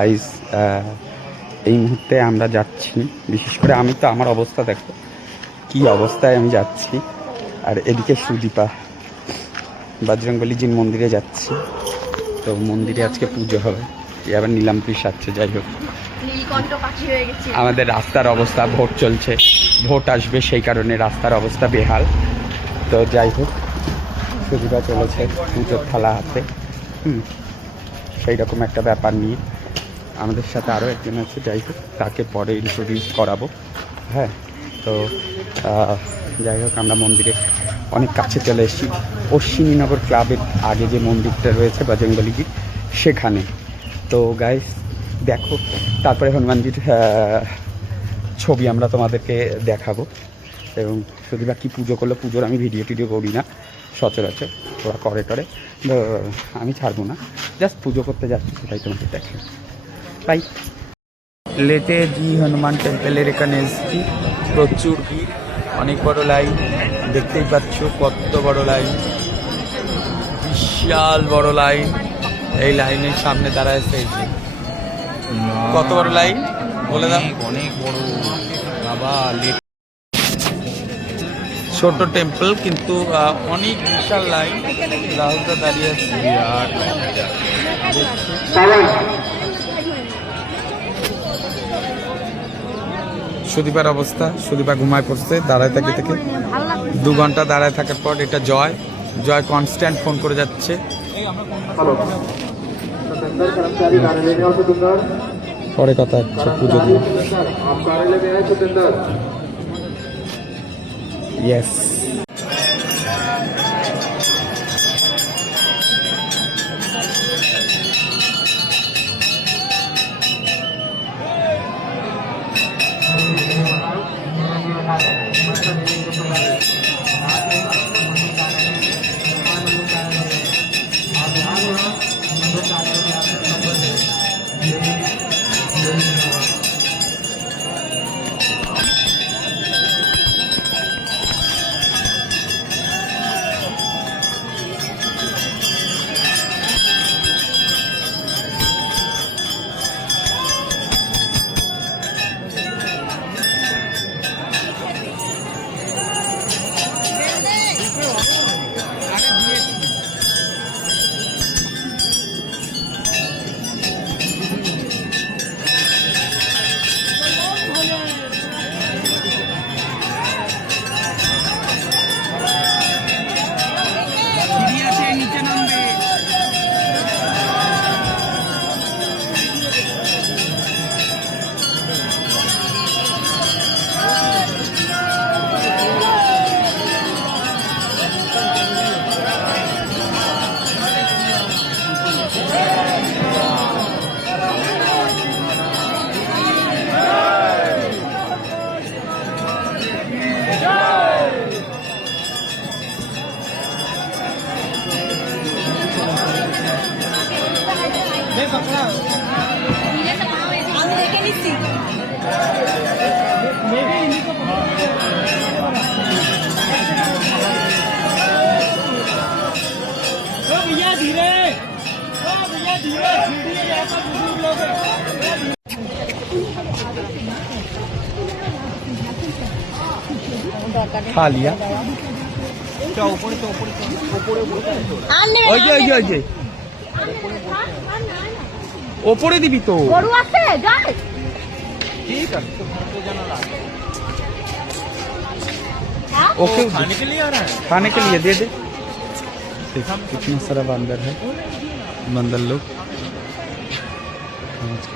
Guys, এই মুহূর্তে আমরা যাচ্ছি, বিশেষ করে আমি তো আমার অবস্থা দেখো কি অবস্থায় আমি যাচ্ছি। আর এদিকে সুদীপা বজরংবলীজির মন্দিরে যাচ্ছি। তো মন্দিরে আজকে পুজো হবে, আবার নীলাম্বরী সাজছে। যাই হোক, আমাদের রাস্তার অবস্থা, ভোট চলছে, ভোট আসবে, সেই কারণে রাস্তার অবস্থা বেহাল। তো যাই হোক, সুদীপা চলেছে পুজোর থালা হাতে, সেই রকম একটা ব্যাপার নিয়ে। আমাদের সাথে আরও একজন আছে, যাই হোক তাকে পরে ইন্ট্রোডিউস করাবো। হ্যাঁ, তো যাই হোক, আমরা মন্দিরে অনেক কাছে চলে এসেছি। অশ্বিনীনগর ক্লাবের আগে যে মন্দিরটা রয়েছে বজরংবলীজির, সেখানে। তো গাইস দেখো, তারপরে হনুমানজির ছবি আমরা তোমাদেরকে দেখাবো। এবং সুদীপা কী পুজো করলো, পুজোর আমি ভিডিও টিডিও করি না সচরাচর, ওরা করে আমি ছাড়বো না, জাস্ট পুজো করতে যাচ্ছি, সেটাই তোমাকে দেখে। বাই। লেটে জি হনুমান টেম্পেলের এখানে এসেছি, প্রচুর ভিড়, অনেক বড় লাইন, দেখতেই পাচ্ছ কত বড় লাইন, বিশাল বড় লাইন। এই লাইনের সামনে দাঁড়ায় এসেছে, কত বড় লাইন বলে দাও। অনেক বড় বাবা, ছোট টেম্পল কিন্তু অনেক বিশাল লাইন। রাহুলটা দাঁড়িয়ে আছে, সুদীপার অবস্থা, সুদীপা ঘুমায় পড়ছে দাঁড়ায় থেকে 2 ঘন্টা দাঁড়ায় থাকার পর। এটা জয় কনস্ট্যান্ট ফোন করে যাচ্ছে। পরে কথা হচ্ছে পুজো দিয়ে। ইয়েস, আমি দেখে নিচ্ছি। खा लिया, ওপরে দিবি তো, ঠিক আছে। ओके, खाने के लिए दे दे। कितना सारा बंदर है, बंदर लोग।